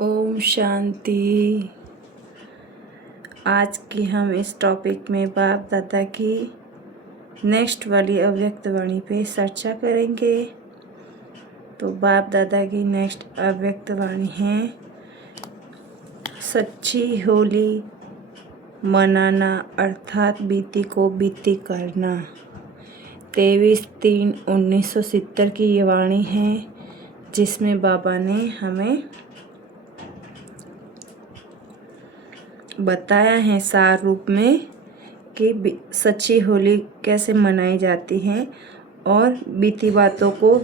ओम शांति। आज की हम इस टॉपिक में बाप दादा की नेक्स्ट वाली अव्यक्त वाणी पे चर्चा करेंगे। तो बाप दादा की नेक्स्ट अव्यक्त वाणी है, सच्ची होली मनाना अर्थात बीती को बीती करना। 23/3/1970 की ये वाणी है, जिसमें बाबा ने हमें बताया है सार रूप में कि सच्ची होली कैसे मनाई जाती है और बीती बातों को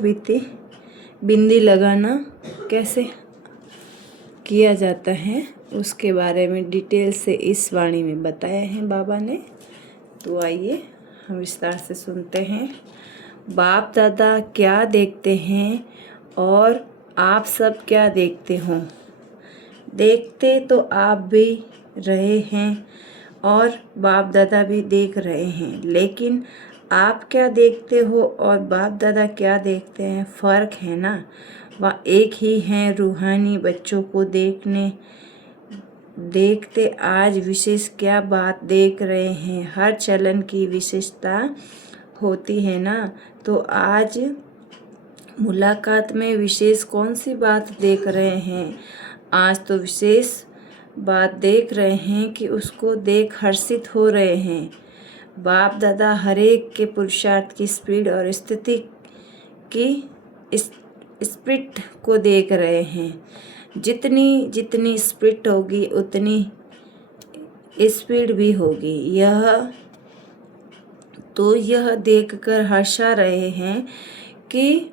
बिंदी लगाना कैसे किया जाता है, उसके बारे में डिटेल से इस वाणी में बताया है बाबा ने। तो आइए हम विस्तार से सुनते हैं। बाप दादा क्या देखते हैं और आप सब क्या देखते हो? देखते तो आप भी रहे हैं और बाप दादा भी देख रहे हैं, लेकिन आप क्या देखते हो और बाप दादा क्या देखते हैं, फ़र्क है ना। वह एक ही हैं। रूहानी बच्चों को देखते आज विशेष क्या बात देख रहे हैं। हर चलन की विशेषता होती है ना, तो आज मुलाकात में विशेष कौन सी बात देख रहे हैं? आज तो विशेष बात देख रहे हैं कि उसको देख हर्षित हो रहे हैं। बाप दादा हरेक के पुरुषार्थ की स्पीड और स्थिति की स्पिरिट को देख रहे हैं। जितनी जितनी स्पिरिट होगी उतनी स्पीड भी होगी। यह देखकर हर्षा रहे हैं कि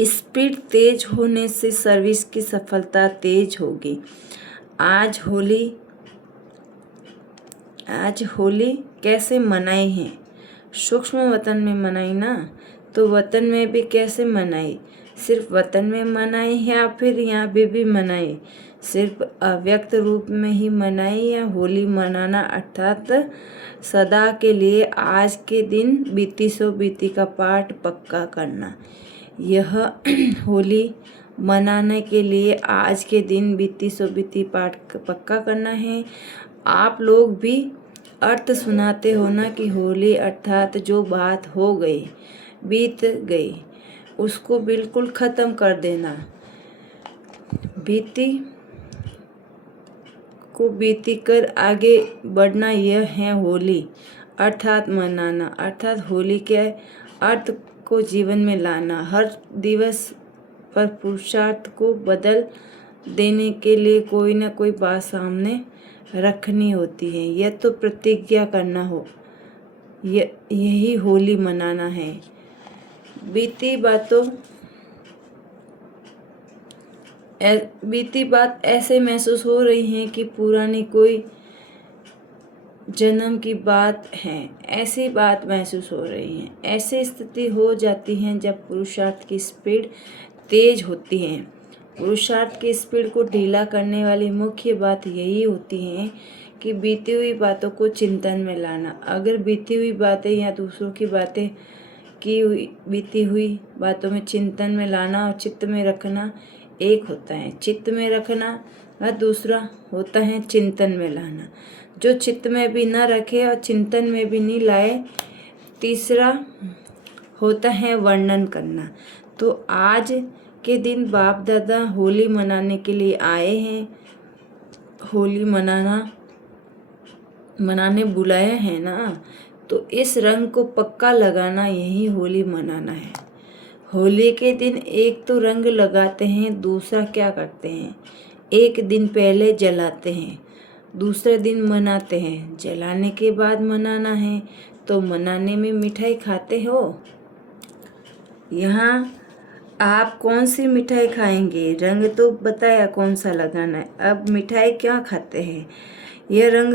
स्पीड तेज होने से सर्विस की सफलता तेज होगी। आज होली कैसे मनाई है? सूक्ष्म वतन में मनाई ना, तो वतन में भी कैसे मनाई? सिर्फ वतन में मनाई या फिर यहाँ भी मनाई? सिर्फ अव्यक्त रूप में ही मनाई या होली मनाना अर्थात सदा के लिए आज के दिन बीती सो बीती का पाठ पक्का करना। यह होली मनाने के लिए आज के दिन बीती सो बीती पाठ पक्का करना है। आप लोग भी अर्थ सुनाते हो ना कि होली अर्थात जो बात हो गई बीत गई उसको बिल्कुल ख़त्म कर देना। बीती कर आगे बढ़ना, यह है होली अर्थात मनाना। अर्थात होली के अर्थ को जीवन में लाना। हर दिवस पर पुरुषार्थ को बदल देने के लिए कोई ना कोई बात सामने रखनी होती है। यह तो प्रतिज्ञा करना हो, यही होली मनाना है। बीती बात ऐसे महसूस हो रही है कि पुरानी कोई जन्म की बात है, ऐसी बात महसूस हो रही है। ऐसी स्थिति हो जाती है जब पुरुषार्थ की स्पीड तेज होती है। पुरुषार्थ की स्पीड को ढीला करने वाली मुख्य बात यही होती है कि बीती हुई बातों को चिंतन में लाना। अगर बीती हुई बातें या दूसरों की बातें बीती हुई बातों में चिंतन में लाना और चित्त में रखना एक होता है। चित्त में रखना और दूसरा होता है चिंतन में लाना। जो चित्त में भी न रखे और चिंतन में भी नहीं लाए, तीसरा होता है वर्णन करना। तो आज के दिन बाप दादा होली मनाने के लिए आए हैं। होली मनाने बुलाया है ना, तो इस रंग को पक्का लगाना, यही होली मनाना है। होली के दिन एक तो रंग लगाते हैं, दूसरा क्या करते हैं, एक दिन पहले जलाते हैं, दूसरे दिन मनाते हैं। जलाने के बाद मनाना है, तो मनाने में मिठाई खाते हो। यहाँ आप कौन सी मिठाई खाएंगे? रंग तो बताया कौन सा लगाना है, अब मिठाई क्या खाते हैं? यह रंग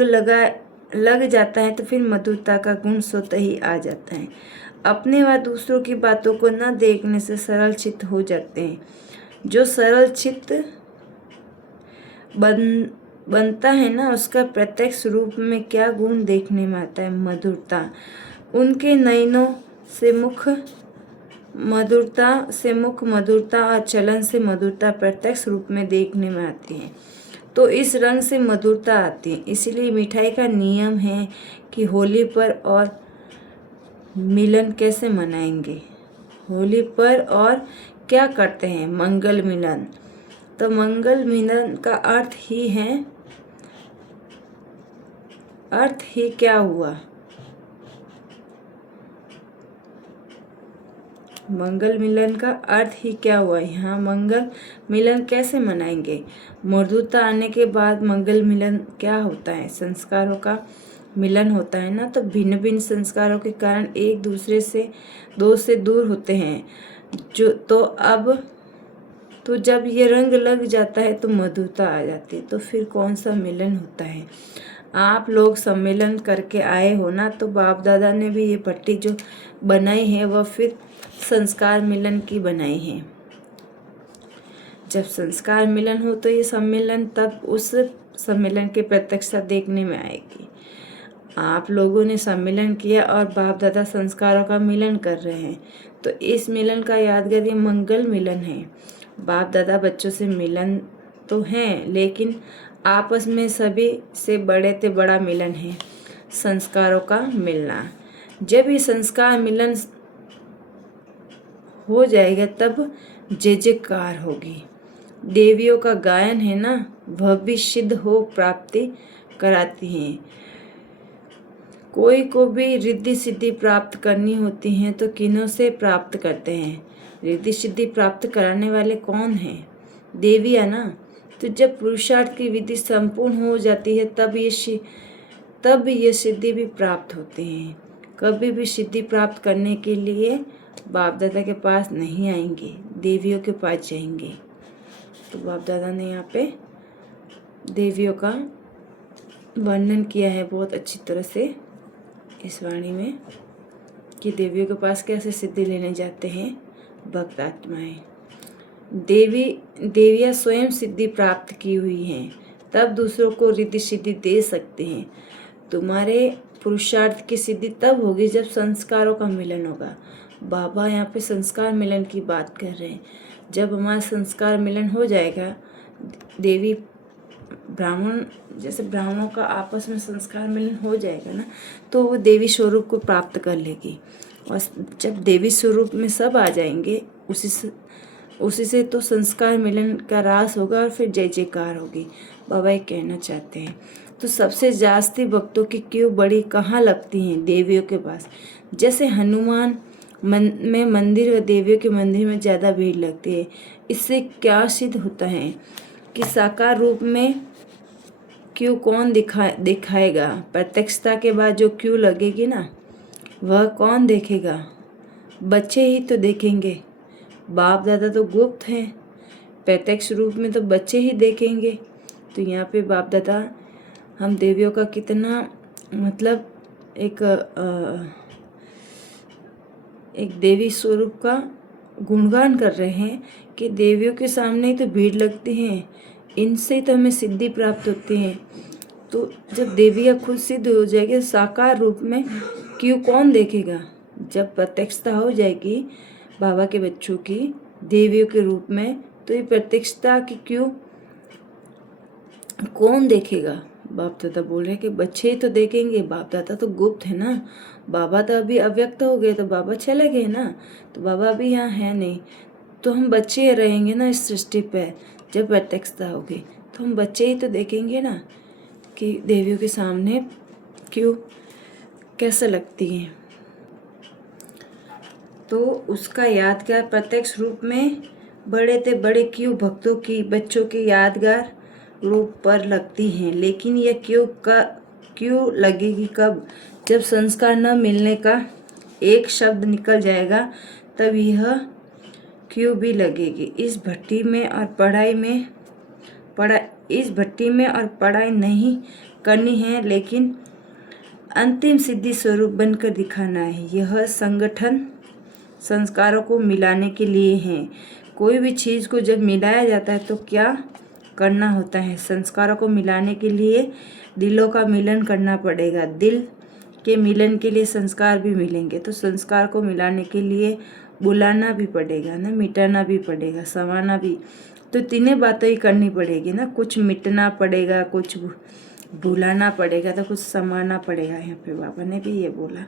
लग जाता है तो फिर मधुरता का गुण स्वतः ही आ जाता है। अपने व दूसरों की बातों को न देखने से सरल चित्त हो जाते हैं। जो सरल चित्त बनता है ना, उसका प्रत्यक्ष रूप में क्या गुण देखने में आता है? मधुरता। उनके नयनों से मुख मधुरता से मुख मधुरता और चलन से मधुरता प्रत्यक्ष रूप में देखने में आती है। तो इस रंग से मधुरता आती है। इसलिए मिठाई का नियम है कि होली पर और मिलन कैसे मनाएंगे, होली पर और क्या करते हैं, मंगल मिलन। तो मंगल मिलन का अर्थ ही क्या हुआ, मंगल मिलन का अर्थ ही क्या हुआ। यहाँ मंगल मिलन कैसे मनाएंगे, मधुरता आने के बाद मंगल मिलन क्या होता है, संस्कारों का मिलन होता है ना। तो भिन्न भिन्न संस्कारों के कारण एक दूसरे से दूर होते हैं तो जब ये रंग लग जाता है तो मधुरता आ जाती है। तो फिर कौन सा मिलन होता है। आप लोग सम्मेलन करके आए हो ना, तो बाप दादा ने भी ये पट्टी जो बनाई है वह फिर संस्कार मिलन की बनाई है। जब संस्कार मिलन हो तो ये सम्मेलन, तब उस सम्मेलन की प्रत्यक्षता देखने में आएगी। आप लोगों ने सम्मेलन किया और बाप दादा संस्कारों का मिलन कर रहे हैं, तो इस मिलन का यादगार ये मंगल मिलन है। बाप दादा बच्चों से मिलन तो हैं, लेकिन आपस में सभी से बड़ा मिलन है, संस्कारों का मिलना। जब ये संस्कार मिलन हो जाएगा तब जय जयकार होगी। देवियों का गायन है ना, वह भी सिद्ध हो प्राप्ति कराती हैं। कोई को भी रिद्धि सिद्धि प्राप्त करनी होती है तो किन्हों से प्राप्त करते हैं, रिद्धि सिद्धि प्राप्त कराने वाले कौन हैं, देवियाँ ना। तो जब पुरुषार्थ की विधि संपूर्ण हो जाती है तब ये सिद्धि भी प्राप्त होती हैं। कभी भी सिद्धि प्राप्त करने के लिए बाप दादा के पास नहीं आएंगे, देवियों के पास जाएंगे। तो बाप दादा ने यहाँ पे देवियों का वर्णन किया है बहुत अच्छी तरह से इस वाणी में, कि देवियों के पास कैसे सिद्धि लेने जाते हैं भक्त आत्माएं। देवियाँ स्वयं सिद्धि प्राप्त की हुई हैं, तब दूसरों को रिद्धि सिद्धि दे सकते हैं। तुम्हारे पुरुषार्थ की सिद्धि तब होगी जब संस्कारों का मिलन होगा। बाबा यहाँ पे संस्कार मिलन की बात कर रहे हैं। जब हमारा संस्कार मिलन हो जाएगा, देवी ब्राह्मण जैसे ब्राह्मणों का आपस में संस्कार मिलन हो जाएगा ना, तो वो देवी स्वरूप को प्राप्त कर लेगी। और जब देवी स्वरूप में सब आ जाएंगे, उसी से तो संस्कार मिलन का रास होगा और फिर जय जयकार होगी। बाबा ये कहना चाहते हैं। तो सबसे जास्ती भक्तों की क्यों बड़ी कहाँ लगती हैं, देवियों के पास। जैसे हनुमान में मंदिर व देवियों के मंदिर में ज़्यादा भीड़ लगती है। इससे क्या सिद्ध होता है कि साकार रूप में क्यों कौन दिखाएगा, प्रत्यक्षता के बाद जो क्यों लगेगी ना, वह कौन देखेगा, बच्चे ही तो देखेंगे। बाप दादा तो गुप्त हैं, प्रत्यक्ष रूप में तो बच्चे ही देखेंगे। तो यहाँ पे बाप दादा हम देवियों का कितना मतलब एक देवी स्वरूप का गुणगान कर रहे हैं कि देवियों के सामने ही तो भीड़ लगती हैं, इनसे तो हमें सिद्धि प्राप्त होती है। तो जब देवियाँ खुद सिद्ध हो जाएगी साकार रूप में, क्यों कौन देखेगा। जब प्रत्यक्षता हो जाएगी बाबा के बच्चों की देवियों के रूप में, तो ये प्रत्यक्षता की क्यों कौन देखेगा। बाप दादा बोल रहे हैं कि बच्चे ही तो देखेंगे, बाप दादा तो गुप्त है ना। बाबा तो अभी अव्यक्त हो गए, तो बाबा चले गए ना, तो बाबा अभी यहाँ है नहीं। तो हम बच्चे रहेंगे ना इस सृष्टि पर। जब प्रत्यक्षता होगी तो हम बच्चे ही तो देखेंगे ना कि देवियों के सामने क्यों कैसे लगती हैं। तो उसका यादगार प्रत्यक्ष रूप में बड़े ते बड़े क्यों भक्तों की बच्चों के यादगार रूप पर लगती हैं। लेकिन यह क्यों लगेगी कब, जब संस्कार न मिलने का एक शब्द निकल जाएगा, तब यह क्यों भी लगेगी। इस भट्टी में और पढ़ाई नहीं करनी है, लेकिन अंतिम सिद्धि स्वरूप बनकर दिखाना है। यह संगठन संस्कारों को मिलाने के लिए है। कोई भी चीज़ को जब मिलाया जाता है तो क्या करना होता है, संस्कारों को मिलाने के लिए दिलों का मिलन करना पड़ेगा। दिल के मिलन के लिए संस्कार भी मिलेंगे। तो संस्कार को मिलाने के लिए बुलाना भी पड़ेगा ना, मिटाना भी पड़ेगा, संवारना भी, तो तीनों बातें ही करनी पड़ेगी ना। कुछ मिटना पड़ेगा, कुछ बुलाना पड़ेगा, तो कुछ संवारना पड़ेगा। यहाँ पे बाबा ने भी ये बोला,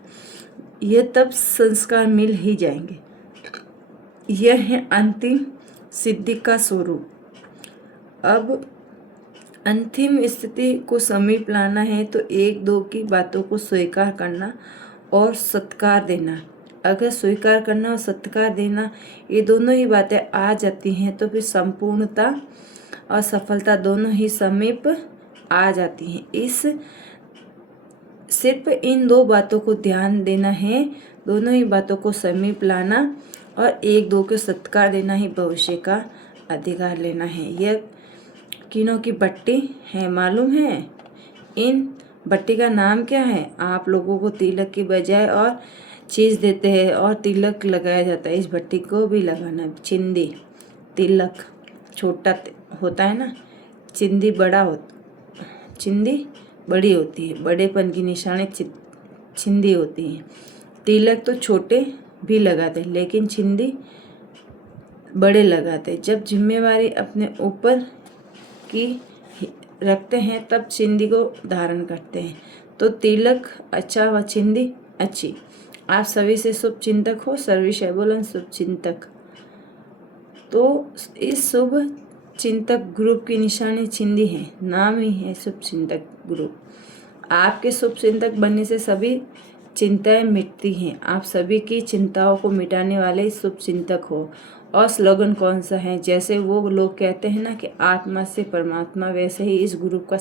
ये तब संस्कार मिल ही जाएंगे। यह है अंतिम सिद्धि का स्वरूप। अब अंतिम स्थिति को समीप लाना है तो एक दो की बातों को स्वीकार करना और सत्कार देना। अगर स्वीकार करना और सत्कार देना ये दोनों ही बातें आ जाती हैं तो फिर संपूर्णता और सफलता दोनों ही समीप आ जाती हैं। इस सिर्फ इन दो बातों को ध्यान देना है, दोनों ही बातों को समीप लाना और एक दो को सत्कार देना ही भविष्य का अधिकार लेना है। यह किनों की बट्टी है मालूम है? इन बट्टी का नाम क्या है? आप लोगों को तिलक की बजाय और चीज़ देते हैं और तिलक लगाया जाता है। इस बट्टी को भी लगाना। चिंदी, तिलक छोटा होता है ना, चिंदी चिंदी बड़ी होती है, बड़ेपन की निशानी चिंदी होती है। तिलक तो छोटे भी लगाते लेकिन चिंदी बड़े लगाते। जब जिम्मेवारी अपने ऊपर की रखते हैं तब चिंदी को धारण करते हैं। तो तिलक अच्छा व चिंदी अच्छी। आप सभी से शुभ चिंतक हो, सर्वी से बोलन शुभ चिंतक। तो इस शुभ चिंतक ग्रुप की निशानी चिंदी है, नाम ही है शुभ चिंतक ग्रुप। आपके शुभ चिंतक बनने से सभी चिंताएं मिटती हैं। आप सभी की चिंताओं को मिटाने वाले शुभ चिंतक हो। और स्लोगन कौन सा है? जैसे वो लोग कहते हैं ना कि आत्मा से परमात्मा, वैसे ही इस ग्रुप का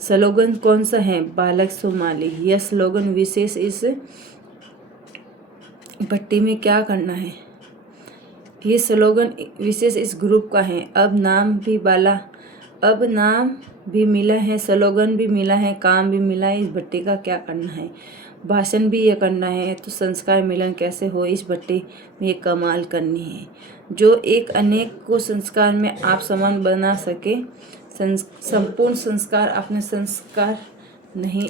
स्लोगन कौन सा है? बालक सो मालिक। यह स्लोगन विशेष इस भट्टी में क्या करना है? ये स्लोगन विशेष इस ग्रुप का है। अब नाम भी मिला है, स्लोगन भी मिला है, काम भी मिला है। इस भट्टी का क्या करना है? भाषण भी ये करना है। तो संस्कार मिलन कैसे हो? इस भट्टी में ये कमाल करनी है। जो एक अनेक को संस्कार में आप समान बना सके। संपूर्ण संस्कार अपने संस्कार नहीं,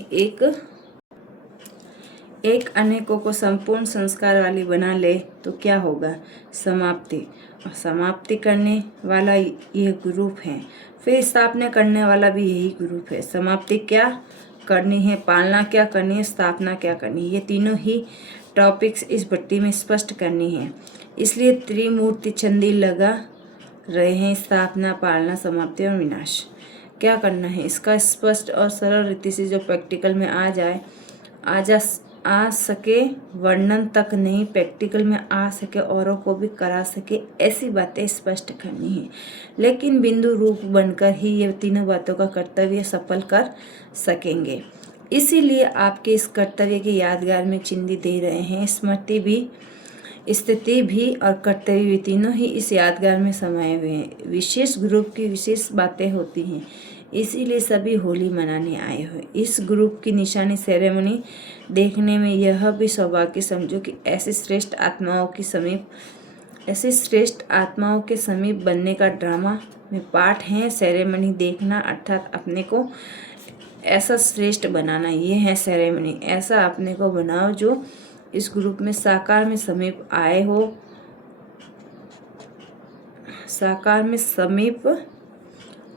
एक अनेकों को संपूर्ण संस्कार वाली बना ले तो क्या होगा? समाप्ति। और समाप्ति करने वाला यह ग्रुप है, फिर स्थापना करने वाला भी यही ग्रुप है। समाप्ति क्या करनी है, पालना क्या करनी है, स्थापना क्या करनी है, ये तीनों ही टॉपिक्स इस भट्टी में स्पष्ट करनी है। इसलिए त्रिमूर्ति छंदी लगा रहे हैं। स्थापना, पालना, समाप्ति और विनाश क्या करना है, इसका स्पष्ट और सरल रीति से जो प्रैक्टिकल में आ सके, वर्णन तक नहीं, प्रैक्टिकल में आ सके, औरों को भी करा सके, ऐसी बातें स्पष्ट करनी है। लेकिन बिंदु रूप बनकर ही ये तीनों बातों का कर्तव्य सफल कर सकेंगे। इसीलिए आपके इस कर्तव्य की यादगार में चिंदी दे रहे हैं। स्मृति भी, स्थिति भी और कर्तव्य भी तीनों ही इस यादगार में समाये हुए हैं। विशेष ग्रुप की विशेष बातें होती हैं, इसीलिए सभी होली मनाने आए हुए। इस ग्रुप की निशानी सेरेमनी देखने में यह भी सौभाग्य समझो कि ऐसे श्रेष्ठ आत्माओं के समीप बनने का ड्रामा में पार्ट है। सेरेमनी देखना अर्थात अपने को ऐसा श्रेष्ठ बनाना, ये है सेरेमनी। ऐसा अपने को बनाओ जो इस ग्रुप में साकार में समीप आए हो, साकार में समीप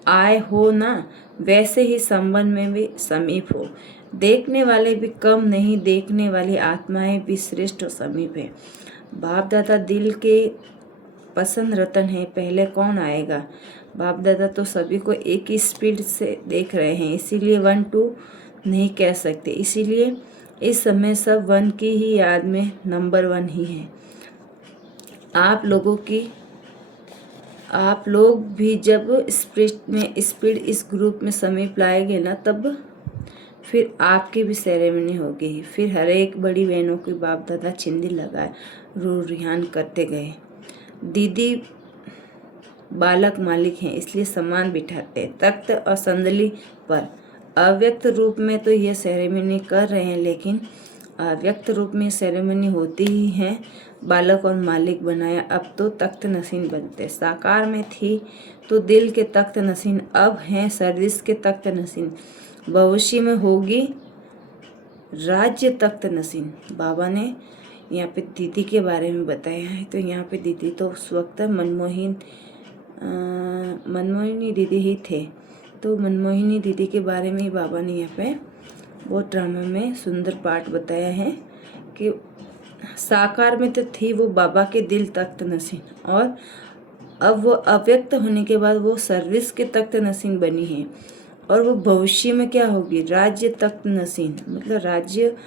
आए हो ना, वैसे ही संबंध में भी समीप हो। देखने वाले भी कम नहीं, देखने वाली आत्माएं भी श्रेष्ठ और समीप है। बाप दादा दिल के पसंद रतन है, पहले कौन आएगा? बाप दादा तो सभी को एक ही स्पीड से देख रहे हैं, इसीलिए 1 2 नहीं कह सकते। इसीलिए इस समय सब 1 की ही याद में नंबर 1 ही है। आप लोग भी जब स्पीड इस ग्रुप में समीप लाएंगे ना, तब फिर आपकी भी सेरेमनी होगी। फिर हर एक बड़ी बहनों की बाप दादा चिंदी लगाए रू रिहान करते गए। दीदी बालक मालिक हैं, इसलिए सम्मान बिठाते तख्त और संदली पर। अव्यक्त रूप में तो यह सेरेमनी कर रहे हैं, लेकिन अव्यक्त रूप में सेरेमनी होती ही है। बालक और मालिक बनाया, अब तो तख्त नसीन बनते। साकार में थी तो दिल के तख्त नसीन, अब हैं सर्दिस के तख्त नसीन। भविष्य में होगी राज्य तख्त नसीन। बाबा ने यहाँ पे दीदी के बारे में बताया है। तो यहाँ पे दीदी तो उस वक्त मनमोहिनी दीदी ही थे। तो मनमोहिनी दीदी के बारे में बाबा ने यहाँ पे बहुत ड्रामा में सुंदर पाठ बताया है कि साकार में तो थी वो बाबा के दिल तख्त नसीन, और अब वो अव्यक्त होने के बाद वो सर्विस के तख्त नसीन बनी है, और वो भविष्य में क्या होगी, राज्य तख्त नसीन, मतलब राज्य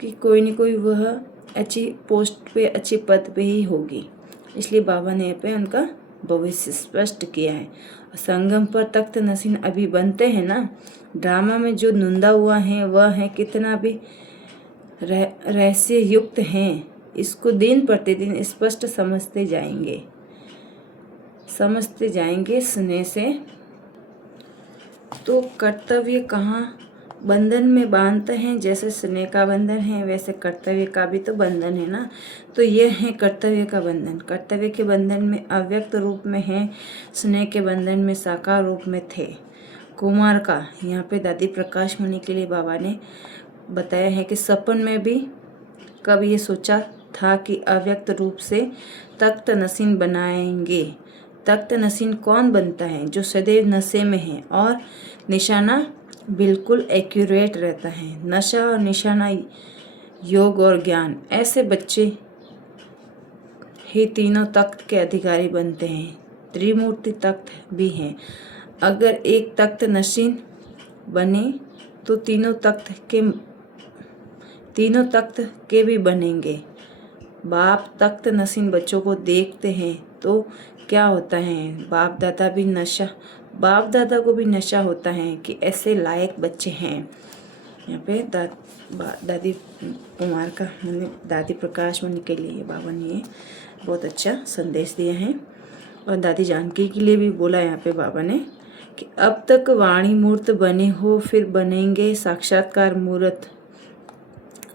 की कोई न कोई वह अच्छी पोस्ट पे, अच्छे पद पे ही होगी। इसलिए बाबा ने यहाँ पे उनका भविष्य स्पष्ट किया है। संगम पर तख्त नसीन अभी बनते हैं ना, ड्रामा में जो नुंदा हुआ है वह है कितना भी रहस्य युक्त हैं, इसको दिन प्रतिदिन स्पष्ट समझते जाएंगे स्नेह से। तो कर्तव्य कहाँ बंधन में बांधते हैं, जैसे स्नेह का बंधन है वैसे कर्तव्य का भी तो बंधन है ना। तो ये है कर्तव्य का बंधन। कर्तव्य के बंधन में अव्यक्त रूप में है, स्नेह के बंधन में साकार रूप में थे। कुमार का यहाँ पे दादी प्रकाश मणि के लिए बाबा ने बताया है कि सपन में भी कब ये सोचा था कि अव्यक्त रूप से तख्त नसीन बनाएंगे। तख्त नसीन कौन बनता है, जो सदैव नशे में है और निशाना बिल्कुल एक्यूरेट रहता है। नशा और निशाना, योग और ज्ञान, ऐसे बच्चे ही तीनों तख्त के अधिकारी बनते हैं। त्रिमूर्ति तख्त भी हैं। अगर एक तख्त नसीन बने तो तीनों तख्त के भी बनेंगे। बाप तख्त नसीन बच्चों को देखते हैं तो क्या होता है, बाप दादा को भी नशा होता है कि ऐसे लायक बच्चे हैं। यहाँ पे दादी कुमार का दादी प्रकाश मणि के लिए बाबा ने ये बहुत अच्छा संदेश दिया है। और दादी जानकी के लिए भी बोला यहाँ पे बाबा ने कि अब तक वाणी मूर्त बने हो, फिर बनेंगे साक्षात्कार मूर्त।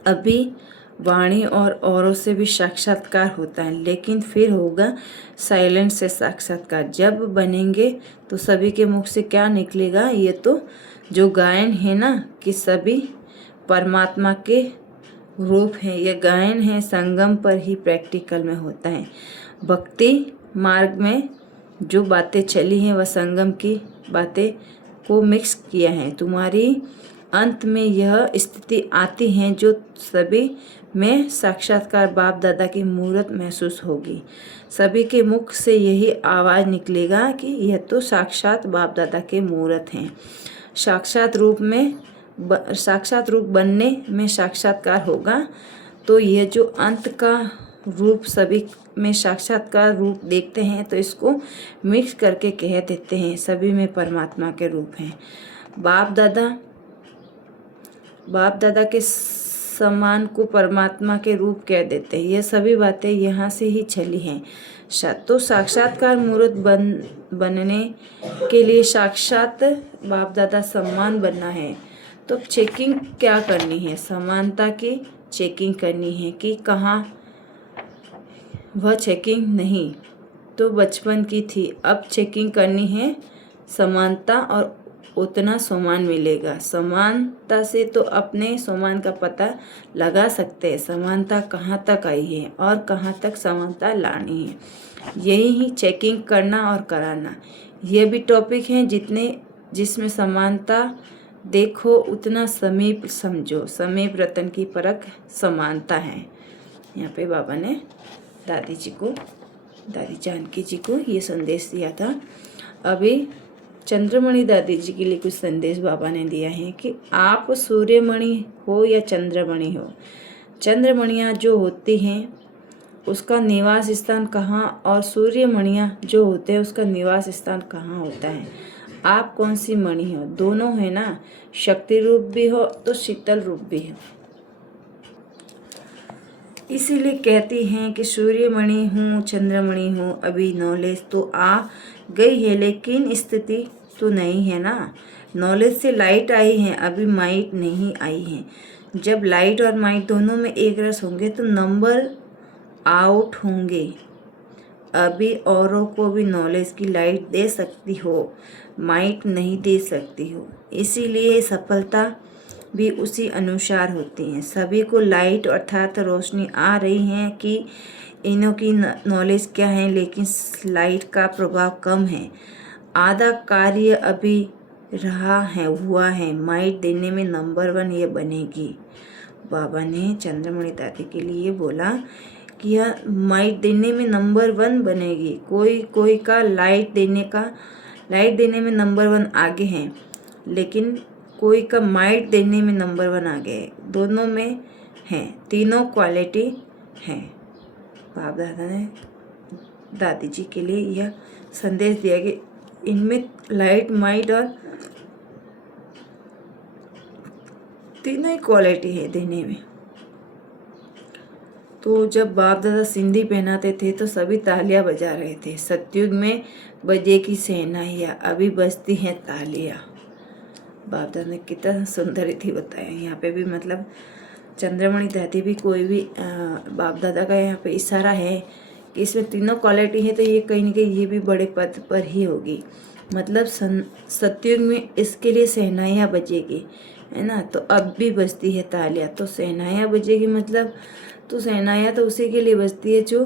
अभी वाणी और औरों से भी साक्षात्कार होता है, लेकिन फिर होगा साइलेंट से साक्षात्कार। जब बनेंगे तो सभी के मुख से क्या निकलेगा, ये तो जो गायन है ना कि सभी परमात्मा के रूप है, ये गायन है संगम पर ही प्रैक्टिकल में होता है। भक्ति मार्ग में जो बातें चली हैं वह संगम की बातें को मिक्स किया है। तुम्हारी अंत में यह स्थिति आती है जो सभी में साक्षात्कार बाप दादा की मूर्त महसूस होगी। सभी के मुख से यही आवाज़ निकलेगा कि यह तो साक्षात बाप दादा के मूर्त हैं। साक्षात रूप बनने में साक्षात्कार होगा। तो यह जो अंत का रूप सभी में साक्षात्कार रूप देखते हैं, तो इसको मिक्स करके कह देते हैं सभी में परमात्मा के रूप हैं। बाप दादा के समान को परमात्मा के रूप कह देते हैं। ये सभी बातें यहाँ से ही चली हैं। तो साक्षात्कार मूर्त बनने के लिए साक्षात बाप दादा सम्मान बनना है। तो चेकिंग क्या करनी है, समानता की चेकिंग करनी है कि कहाँ वह चेकिंग नहीं तो बचपन की थी, अब चेकिंग करनी है समानता, और उतना सम्मान मिलेगा। समानता से तो अपने सम्मान का पता लगा सकते हैं, समानता कहाँ तक आई है और कहाँ तक समानता लानी है। यही ही चेकिंग करना और कराना, ये भी टॉपिक हैं जिसमें समानता देखो उतना समीप समझो। समीप रतन की परख समानता है। यहाँ पे बाबा ने दादी जानकी जी को ये संदेश दिया था। अभी चंद्रमणि दादी जी के लिए कुछ संदेश बाबा ने दिया है कि आप सूर्यमणि हो या चंद्रमणि हो, चंद्रमणियाँ जो होती हैं उसका निवास स्थान कहाँ, और सूर्यमणियाँ जो होते हैं उसका निवास स्थान कहाँ होता है। आप कौन सी मणि हो, दोनों है ना, शक्ति रूप भी हो तो शीतल रूप भी हो। इसीलिए कहती हैं कि सूर्यमणि हूँ चंद्रमणि हूँ। अभी नॉलेज तो आ गई है लेकिन स्थिति तो नहीं है ना। नॉलेज से लाइट आई है, अभी माइट नहीं आई है। जब लाइट और माइट दोनों में एक रस होंगे तो नंबर आउट होंगे। अभी औरों को भी नॉलेज की लाइट दे सकती हो, माइट नहीं दे सकती हो। इसीलिए सफलता भी उसी अनुसार होती हैं। सभी को लाइट अर्थात रोशनी आ रही है कि इनों की नॉलेज क्या है, लेकिन लाइट का प्रभाव कम है। आधा कार्य अभी रहा है हुआ है, माइट देने में नंबर 1 ये बनेगी। बाबा ने चंद्रमणि दादी के लिए बोला कि यह माइट देने में नंबर 1 बनेगी। कोई कोई का लाइट देने में नंबर 1 आगे हैं, लेकिन कोई का माइट देने में नंबर 1 आगे है। दोनों में हैं, तीनों क्वालिटी हैं। बाप दादा ने दादी जी के लिए यह संदेश दिया कि इनमें लाइट, माइट और तीनों ही क्वालिटी है देने में। तो जब बाप दादा सिंधी पहनाते थे तो सभी तालियां बजा रहे थे। सतयुग में बजेगी शहनाइयाँ, अभी बजती हैं तालियां। बाप दादा ने कितना सुंदर रीति बताया। यहाँ पे भी मतलब चंद्रमणि दादी भी कोई भी बाप दादा का यहाँ पे इशारा है कि इसमें तीनों क्वालिटी है, तो ये कहीं ना कहीं ये भी बड़े पद पर ही होगी। मतलब सतयुग में इसके लिए शहनाइयाँ बजेगी, है ना। तो अब भी बजती है तालियां, तो शहनाइयाँ बजेगी मतलब तो शहनाइयाँ तो उसी के लिए बजती है जो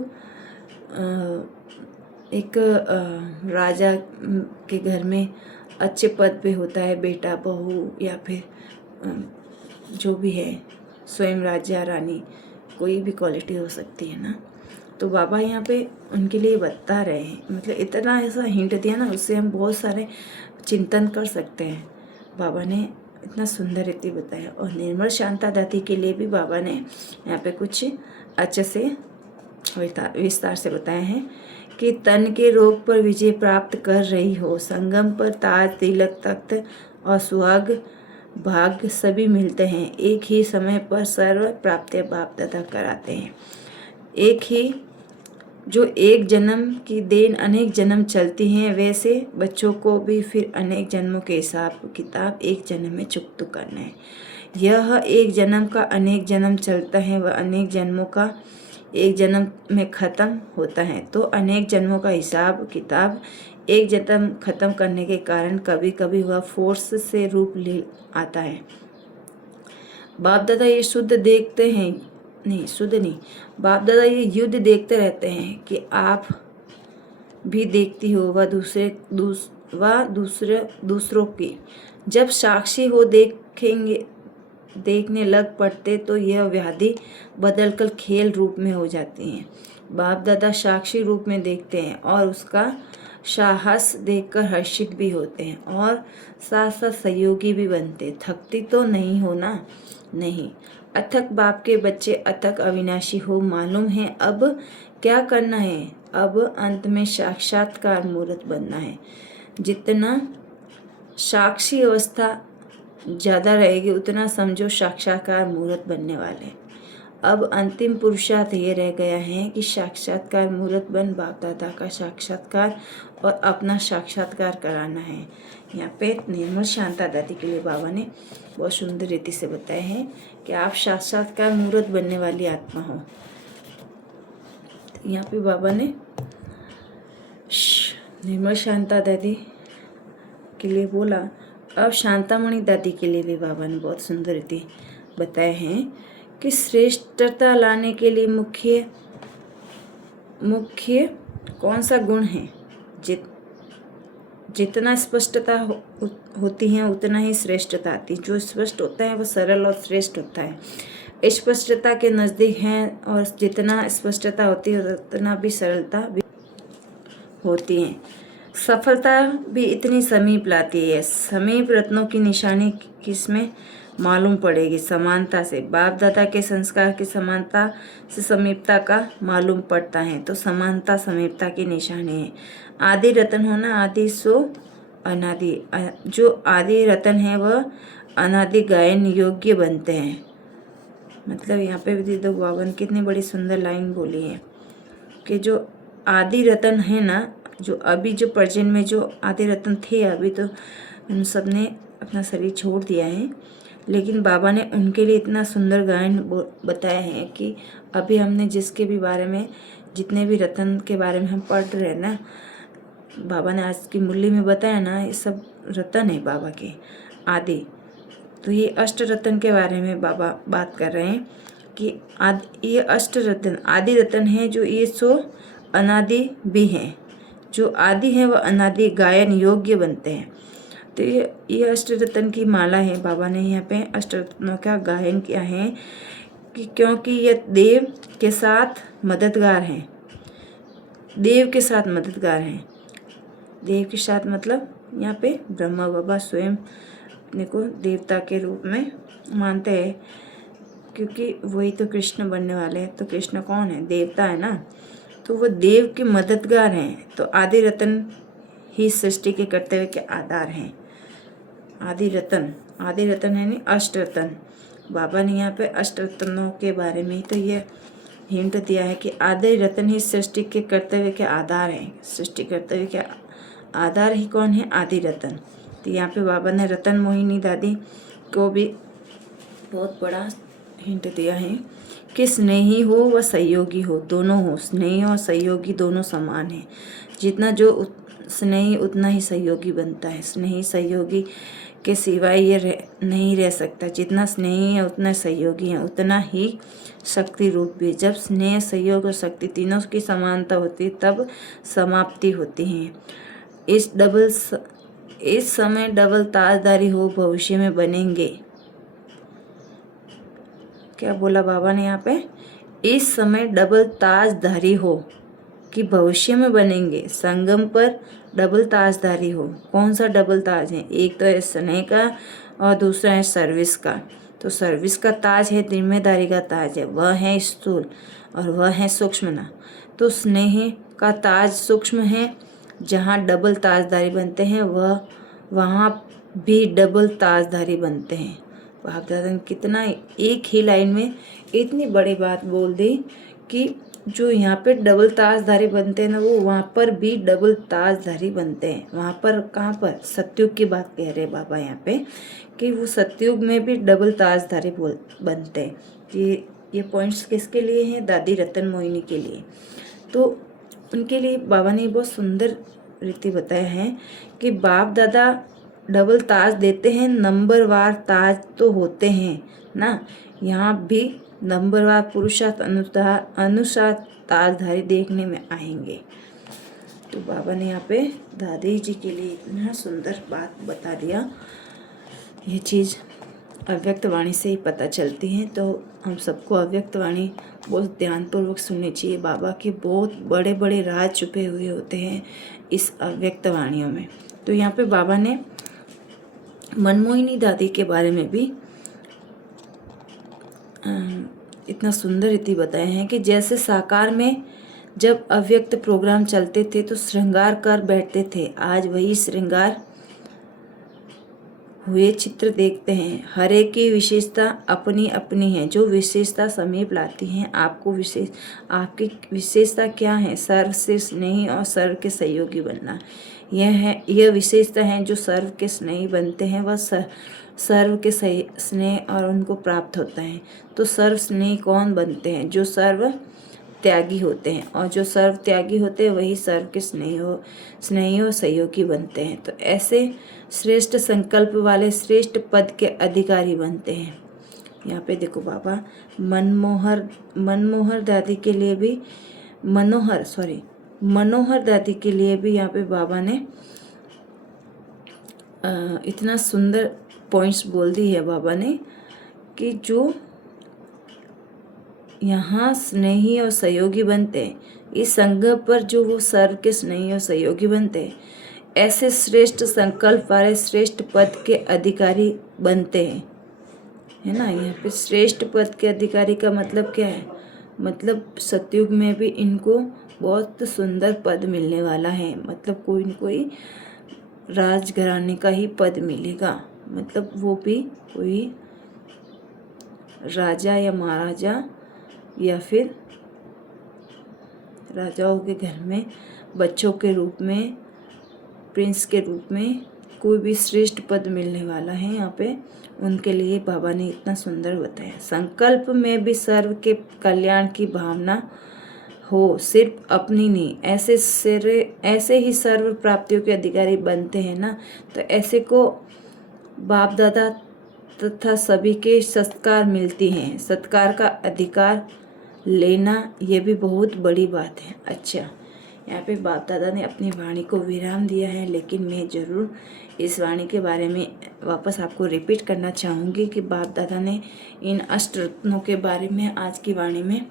एक राजा के घर में अच्छे पद पे होता है, बेटा बहू या फिर जो भी है, स्वयं राजा रानी, कोई भी क्वालिटी हो सकती है ना। तो बाबा यहाँ पे उनके लिए बता रहे हैं, मतलब इतना ऐसा हिंट दिया ना, उससे हम बहुत सारे चिंतन कर सकते हैं। बाबा ने इतना सुंदर रीति बताया। और निर्मल शांता दादी के लिए भी बाबा ने यहाँ पे कुछ अच्छे से विस्तार से बताए हैं कि तन के रोग पर विजय प्राप्त कर रही हो, संगम पर ताज, तिलक, तख्त और सुहाग भाग्य सभी मिलते हैं। एक ही समय पर सर्व प्राप्तियां बाप दादा कराते हैं। जो एक जन्म की देन अनेक जन्म चलती हैं, वैसे बच्चों को भी फिर अनेक जन्मों के हिसाब किताब एक जन्म में चुकता करना है। यह एक जन्म का अनेक जन्म चलता है, वह अनेक जन्मों का एक जन्म में ख़त्म होता है। तो अनेक जन्मों का हिसाब किताब एक जन्म खत्म करने के कारण कभी कभी वह फोर्स से रूप ले आता है। बाप दादा ये शुद्ध देखते हैं, नहीं शुद्ध नहीं, बाप दादा ये युद्ध देखते रहते हैं कि आप भी देखती हो वह दूसरों की। जब साक्षी हो देखने लग पड़ते तो यह व्याधि बदलकर खेल रूप में हो जाती है। बाप दादा साक्षी रूप में देखते हैं और उसका साहस देखकर हर्षित भी होते हैं और साथ साथ सहयोगी भी बनते। थकती तो नहीं हो ना, नहीं। अथक बाप के बच्चे अथक अविनाशी हो। मालूम है अब क्या करना है, अब अंत में साक्षात्कार मूर्त बनना है। जितना साक्षी अवस्था ज़्यादा रहेगी उतना समझो साक्षात्कार मूर्त बनने वाले हैं। अब अंतिम पुरुषार्थ ये रह गया है कि साक्षात्कार मूर्त बन बाप दादा का साक्षात्कार और अपना साक्षात्कार कराना है। यहाँ पे निर्मल शांता दादी के लिए बाबा ने बहुत सुंदर रीति से बताया है कि आप साक्षात्कार मूर्त बनने वाली आत्मा हो। यहाँ पे बाबा ने निर्मल शांता दादी के लिए बोला। अब शांतामणि दादी के लिए भी बाबा ने बहुत सुंदर रीति बताए हैं कि श्रेष्ठता लाने के लिए मुख्य कौन सा गुण है। जितना स्पष्टता होती है उतना ही श्रेष्ठता आती है। जो स्पष्ट होता है वो सरल और श्रेष्ठ होता है। स्पष्टता के नज़दीक है और जितना स्पष्टता होती है उतना भी सरलता भी होती है। सफलता भी इतनी समीप लाती है। समीप रत्नों की निशानी किसमें मालूम पड़ेगी? समानता से। बाप दादा के संस्कार की समानता से समीपता का मालूम पड़ता है। तो समानता समीपता की निशानी है। आदि रतन होना, आदि सो अनादि। जो आदि रतन है वह अनादि गायन योग्य बनते हैं। मतलब यहाँ पे भी दीदो बाबा ने कितनी बड़ी सुंदर लाइन बोली है कि जो आदि रतन है ना, जो अभी जो प्रेजेंट में जो आदि रतन थे, अभी तो उन सब ने अपना शरीर छोड़ दिया है, लेकिन बाबा ने उनके लिए इतना सुंदर गायन बताया है कि अभी हमने जिसके भी बारे में, जितने भी रतन के बारे में हम पढ़ रहे हैं ना, बाबा ने आज की मुरली में बताया ना, ये सब रतन है बाबा के आदि। तो ये अष्टरत्न के बारे में बाबा बात कर रहे हैं कि ये अष्टरत्न आदि रत्न है, जो ये सो अनादि भी हैं, जो आदि हैं वह अनादि गायन योग्य बनते हैं। तो ये अष्टरत्न की माला है। बाबा ने यहाँ पे अष्टरत्नों का गायन किया है कि क्योंकि ये देव के साथ मददगार हैं, देव के साथ मददगार हैं। देव के साथ मतलब यहाँ पे ब्रह्मा बाबा स्वयं अपने को देवता के रूप में मानते हैं, क्योंकि वही तो कृष्ण बनने वाले हैं। तो कृष्ण कौन है? देवता है ना, तो वो देव के मददगार हैं। तो आदि रत्न ही सृष्टि के कर्तव्य के आधार हैं। आदि रत्न है नहीं अष्टरत्न। बाबा ने यहाँ पे अष्टरत्नों के बारे में तो ये हिंट दिया है कि आदि रत्न ही सृष्टि के कर्तव्य के आधार हैं। सृष्टि कर्तव्य के आधार ही कौन है? आदि रत्न। तो यहाँ पे बाबा ने रतन मोहिनी दादी को भी बहुत बड़ा हिंट दिया है कि स्नेही हो व सहयोगी हो, दोनों हो। स्नेही और सहयोगी दोनों समान है। जितना जो स्नेही उतना ही सहयोगी बनता है। स्नेही सहयोगी के सिवाय ये नहीं रह सकता। जितना स्नेही है उतना सहयोगी है, उतना ही शक्ति रूप भी। जब स्नेह, सहयोग और शक्ति तीनों की समानता होती है तब समाप्ति होती है। इस समय डबल ताजदारी हो भविष्य में बनेंगे। क्या बोला बाबा ने यहाँ पे? इस समय डबल ताजधारी हो कि भविष्य में बनेंगे। संगम पर डबल ताजधारी हो। कौन सा डबल ताज है? एक तो है स्नेह का और दूसरा है सर्विस का। तो सर्विस का ताज है, जिम्मेदारी का ताज है, वह है स्थूल और वह है सूक्ष्म ना। तो स्नेह का ताज सूक्ष्म है, जहाँ डबल ताजधारी बनते हैं वह वहाँ भी डबल ताजधारी बनते हैं। बाप दादा ने कितना एक ही लाइन में इतनी बड़ी बात बोल दी कि जो यहाँ पे डबल ताजधारी बनते हैं ना, वो वहाँ पर भी डबल ताजधारी बनते हैं। वहाँ पर कहाँ पर? सतयुग की बात कह रहे हैं बाबा यहाँ पे कि वो सतयुग में भी डबल ताजधारी बनते हैं। ये पॉइंट्स किसके लिए हैं? दादी रतन मोहिनी के लिए। तो उनके लिए बाबा ने बहुत सुंदर रीति बताया है कि बाप दादा डबल ताज देते हैं, नंबरवार ताज तो होते हैं ना। यहाँ भी नंबरवार पुरुषार्थ अनुसार ताजधारी देखने में आएंगे। तो बाबा ने यहाँ पे दादी जी के लिए इतना सुंदर बात बता दिया। ये चीज़ अव्यक्त वाणी से ही पता चलती है, तो हम सबको अव्यक्त वाणी बहुत ध्यानपूर्वक सुननी चाहिए। बाबा के बहुत बड़े बड़े राज छुपे हुए होते हैं इस अव्यक्त वाणियों में। तो यहाँ पे बाबा ने मनमोहिनी दादी के बारे में भी इतना सुंदर रीति बताए हैं कि जैसे साकार में जब अव्यक्त प्रोग्राम चलते थे तो श्रृंगार कर बैठते थे, आज वही श्रृंगार हुए चित्र देखते हैं। हर एक की विशेषता अपनी अपनी है, जो विशेषता समीप लाती हैं आपको आपकी विशेषता क्या है? सर्व से स्नेही और सर्व के सहयोगी बनना। यह विशेषता है जो सर्व के स्नेही बनते हैं, वह सर्व के स्नेह और उनको प्राप्त होता है। तो सर्व स्नेही कौन बनते हैं? जो सर्व त्यागी होते हैं, और जो सर्व त्यागी होते हैं वही सर्व के स्नेही और सहयोगी बनते हैं। तो ऐसे श्रेष्ठ संकल्प वाले श्रेष्ठ पद के अधिकारी बनते हैं। यहाँ पे देखो बाबा मनोहर दादी के लिए भी मनोहर दादी के लिए भी यहाँ पे बाबा ने इतना सुंदर पॉइंट्स बोल दी है बाबा ने कि जो यहाँ स्नेही और सहयोगी बनते हैं, इस संगम पर जो वो सर्व के स्नेही और सहयोगी बनते हैं, ऐसे श्रेष्ठ संकल्प वाले श्रेष्ठ पद के अधिकारी बनते हैं, है ना। यहाँ पे श्रेष्ठ पद के अधिकारी का मतलब क्या है? मतलब सतयुग में भी इनको बहुत सुंदर पद मिलने वाला है। मतलब कोई न कोई राजघराने का ही पद मिलेगा। मतलब वो भी कोई राजा या महाराजा या फिर राजाओं के घर में बच्चों के रूप में, प्रिंस के रूप में कोई भी श्रेष्ठ पद मिलने वाला है। यहाँ पे उनके लिए बाबा ने इतना सुंदर बताया। संकल्प में भी सर्व के कल्याण की भावना हो, सिर्फ अपनी नहीं। ऐसे ही सर्व प्राप्तियों के अधिकारी बनते हैं ना। तो ऐसे को बाप दादा तथा सभी के सत्कार मिलती हैं। सत्कार का अधिकार लेना ये भी बहुत बड़ी बात है। अच्छा, यहाँ पे बाप दादा ने अपनी वाणी को विराम दिया है, लेकिन मैं ज़रूर इस वाणी के बारे में वापस आपको रिपीट करना चाहूँगी कि बाप दादा ने इन अष्टरत्नों के बारे में आज की वाणी में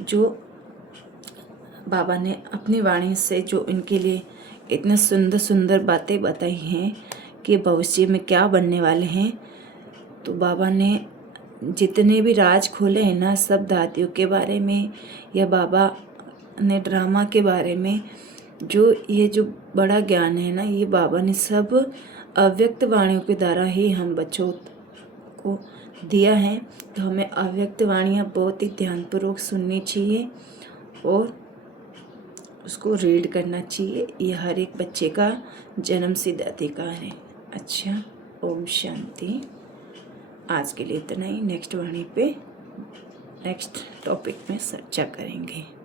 जो बाबा ने अपनी वाणी से जो इनके लिए इतने सुंदर सुंदर बातें बताई हैं कि भविष्य में क्या बनने वाले हैं। तो बाबा ने जितने भी राज खोले हैं ना, सब दादियों के बारे में या बाबा ने ड्रामा के बारे में जो ये जो बड़ा ज्ञान है ना, ये बाबा ने सब अव्यक्त वाणियों के द्वारा ही हम बच्चों को दिया है। तो हमें अव्यक्त वाणियाँ बहुत ही ध्यानपूर्वक सुननी चाहिए और उसको रीड करना चाहिए। यह हर एक बच्चे का जन्मसिद्ध अधिकार है। अच्छा, ओम शांति। आज के लिए इतना ही। नेक्स्ट वाणी पे नेक्स्ट टॉपिक में चर्चा करेंगे।